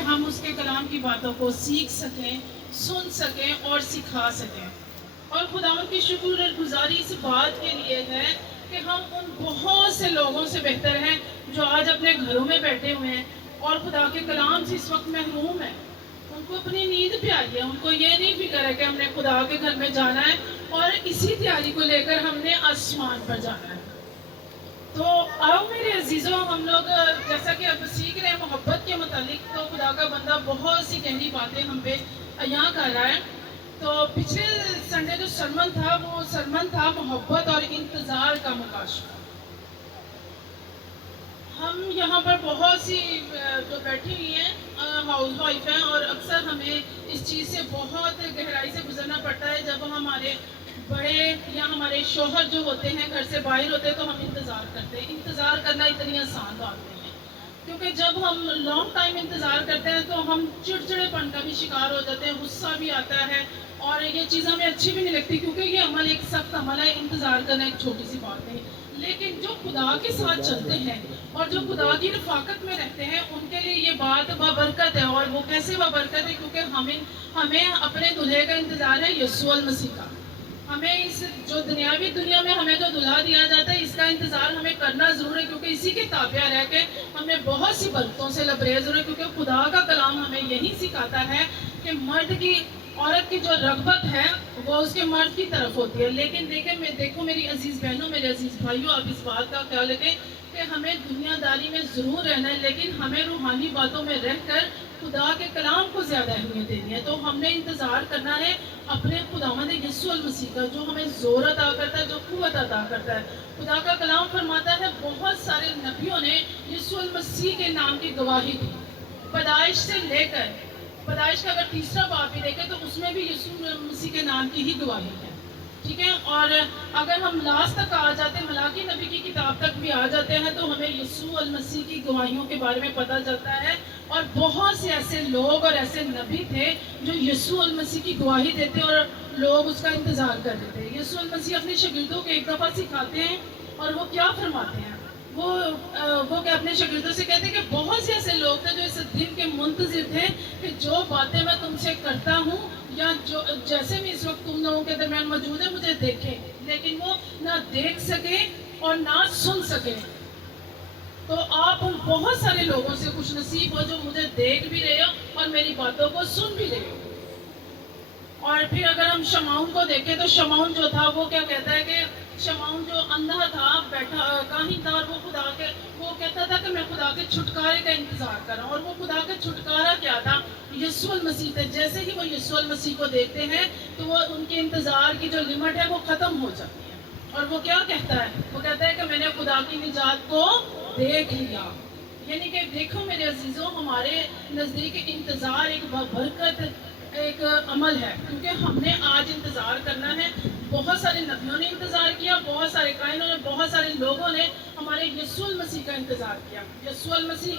کہ ہم اس کے کلام کی باتوں کو سیکھ سکیں، سن سکیں اور سکھا سکیں۔ اور خداوند کی شکر گزاری اس بات کے لیے ہے کہ ہم ان بہت سے لوگوں سے بہتر ہیں جو آج اپنے گھروں میں بیٹھے ہوئے ہیں اور خدا کے کلام سے اس وقت محروم ہیں۔ ان کو اپنی نیند پیاری ہے، ان کو یہ نہیں فکر ہے کہ ہم نے خدا کے گھر میں جانا ہے اور اسی تیاری کو لے کر ہم نے آسمان پر جانا ہے۔ تو آؤ میرے عزیزوں، ہم لوگ جیسا کہ اب سیکھ رہے ہیں محبت کے متعلق، تو خدا کا بندہ بہت سی گہری باتیں ہم پہ یہاں کر رہا ہے۔ تو پچھلے سنڈے جو سرمن تھا وہ سرمن تھا محبت اور انتظار کا مکاشفہ۔ ہم یہاں پر بہت سی جو بیٹھی ہوئی ہیں ہاؤس وائف ہیں، اور اکثر ہمیں اس چیز سے بہت گہرائی سے گزرنا پڑتا ہے جب ہمارے بڑے یا ہمارے شوہر جو ہوتے ہیں گھر سے باہر ہوتے ہیں تو ہم انتظار کرتے ہیں۔ انتظار کرنا اتنی آسان بات نہیں ہے، کیونکہ جب ہم لانگ ٹائم انتظار کرتے ہیں تو ہم چڑچڑے پن کا بھی شکار ہو جاتے ہیں، غصہ بھی آتا ہے، اور یہ چیز ہمیں اچھی بھی نہیں لگتی، کیونکہ یہ عمل ایک سخت عمل ہے۔ انتظار کرنا ایک چھوٹی سی بات نہیں، لیکن جو خدا کے ساتھ چلتے ہیں اور جو خدا کی رفاقت میں رہتے ہیں ان کے لیے یہ بات بابرکت ہے۔ اور وہ کیسے بابرکت ہے؟ کیونکہ ہمیں اپنے دلہے کا انتظار ہے، یسوع المسیح کا۔ ہمیں اس جو دنیاوی دنیا میں ہمیں جو دلہا دیا جاتا ہے اس کا انتظار ہمیں کرنا ضرور ہے، کیونکہ اسی کے تابع رہ کے ہمیں بہت سی برکتوں سے لبریز ضرور ہے، کیونکہ خدا کا کلام ہمیں یہی سکھاتا ہے کہ مرد کی عورت کی جو رغبت ہے وہ اس کے مرد کی طرف ہوتی ہے۔ لیکن دیکھو میری عزیز بہنوں، میرے عزیز بھائیوں، آپ اس بات کا خیال رکھیں کہ ہمیں دنیا داری میں ضرور رہنا ہے، لیکن ہمیں روحانی باتوں میں رہ کر خدا کے کلام کو زیادہ اہمیت دینی ہے۔ تو ہم نے انتظار کرنا ہے اپنے خداوند یسوع المسیح کا، جو ہمیں زور عطا کرتا ہے، جو قوت عطا کرتا ہے۔ خدا کا کلام فرماتا ہے بہت سارے نبیوں نے یسوع المسیح کے نام کی گواہی دی، پیدائش سے لے کر پیدائش کا اگر تیسرا باب بھی دیکھیں تو اس میں بھی یسوع مسیح کے نام کی ہی گواہی ہے، ٹھیک ہے۔ اور اگر ہم لاسٹ تک آ جاتے ہیں، ملاکی نبی کی کتاب تک بھی آ جاتے ہیں، تو ہمیں یسوع المسیح کی گواہیوں کے بارے میں پتہ چلتا ہے۔ اور بہت سے ایسے لوگ اور ایسے نبی تھے جو یسوع المسیح کی گواہی دیتے اور لوگ اس کا انتظار کرتے تھے۔ یسوع المسیح اپنے شاگردوں کو ایک دفعہ سکھاتے ہیں اور وہ کیا فرماتے ہیں، وہ کہ اپنے شاگردوں سے کہتے ہیں کہ بہت سے ایسے لوگ تھے جو اس دن کے منتظر تھے کہ جو باتیں میں تم سے کرتا ہوں یا جو جیسے بھی اس وقت تم لوگوں کے درمیان موجود ہے مجھے دیکھیں، لیکن وہ نہ دیکھ سکے اور نہ سن سکے۔ تو آپ ان بہت سارے لوگوں سے خوش نصیب ہو جو مجھے دیکھ بھی رہے ہو اور میری باتوں کو سن بھی رہے ہو۔ اور پھر اگر ہم شمعون کو دیکھیں تو شمعون جو تھا وہ کیا کہتا ہے کہ شمعون جو اندھا تھا، بیٹھا کہیں تھا، اور وہ کہتا تھا کہ میں خدا کے چھٹکارے کا انتظار کر رہا ہوں۔ اور وہ خدا کا چھٹکارا کیا تھا؟ یسوع المسیح تھے۔ جیسے ہی وہ یسوع المسیح کو دیکھتے ہیں تو وہ ان کے انتظار کی جو لمٹ ہے وہ ختم ہو جاتی ہے، اور وہ کیا کہتا ہے؟ وہ کہتا ہے کہ میں نے خدا کی نجات کو دیکھ لیا۔ یعنی کہ دیکھو میرے عزیزوں، ہمارے نزدیک انتظار ایک برکت ایک عمل ہے، کیونکہ ہم نے آج انتظار کرنا ہے۔ بہت سارے نبیوں نے انتظار کیا، بہت سارے کائنوں نے، بہت سارے لوگوں نے ہمارے یسوع المسیح کا انتظار کیا۔ یسوع المسیح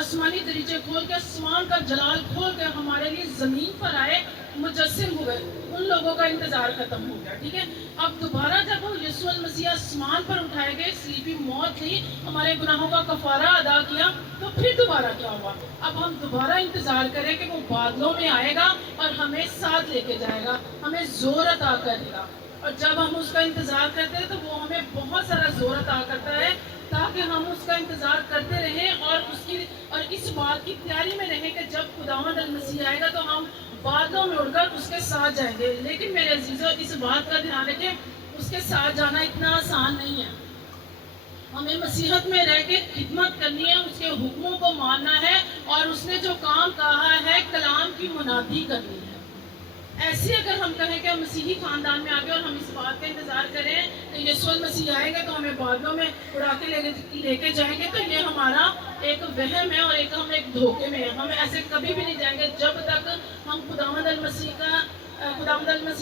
آسمانی دریچے کھول کے، آسمان کا جلال کھول کے ہمارے لیے زمین پر آئے، مجسم ہوئے۔ ان لوگوں کا انتظار ختم ہو گیا، ٹھیک ہے۔ اب دوبارہ جب وہ یسوع المسیح آسمان پر اٹھائے گئے، صلیبی موت لی، ہمارے گناہوں کا کفارہ ادا کیا، تو پھر دوبارہ کیا ہوا؟ اب ہم دوبارہ انتظار کریں کہ وہ بادلوں میں آئے گا اور ہمیں ساتھ لے کے جائے گا، ہمیں زور عطا کرے گا۔ اور جب ہم اس کا انتظار کرتے ہیں تو وہ ہمیں بہت سارا زور عطا کرتا ہے تاکہ ہم اس کا انتظار کرتے رہیں اور اس بات کی تیاری میں رہیں کہ جب خداوند المسیح آئے گا تو ہم بادلوں میں اڑ کر اس کے ساتھ جائیں گے۔ لیکن میرے عزیزوں، اس بات کا دھیان رکھیں، اس کے ساتھ جانا اتنا آسان نہیں ہے۔ ہمیں مسیحت میں رہ کے خدمت کرنی ہے، اس کے حکموں کو ماننا ہے، اور اس نے جو کام کہا ہے کلام کی منادی کرنی ہے۔ ایسے اگر ہم کہیں کہ ہم مسیحی خاندان میں آگے اور ہم اس بات کا انتظار کریں کہ یسوع المسیح آئے گا تو ہمیں بادلوں میں اڑا کے لے کے جائیں گے، تو یہ ہمارا ایک وہم ہے اور ہم ایک دھوکے میں ہیں۔ ہم ایسے کبھی بھی نہیں جائیں گے جب تک ہم خداوند المسیح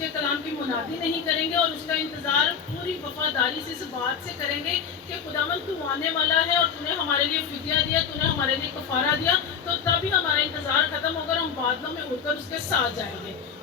کے کلام کی منادی نہیں کریں گے اور اس کا انتظار پوری وفاداری سے اس بات سے کریں گے کہ خداوند تو آنے والا ہے اور تو نے ہمارے لیے فدیہ دیا، تو نے ہمارے لیے کفارہ دیا، تو تبھی ہمارا انتظار ختم ہوگا اور ہم بادلوں میں اڑ کر اس کے ساتھ جائیں گے۔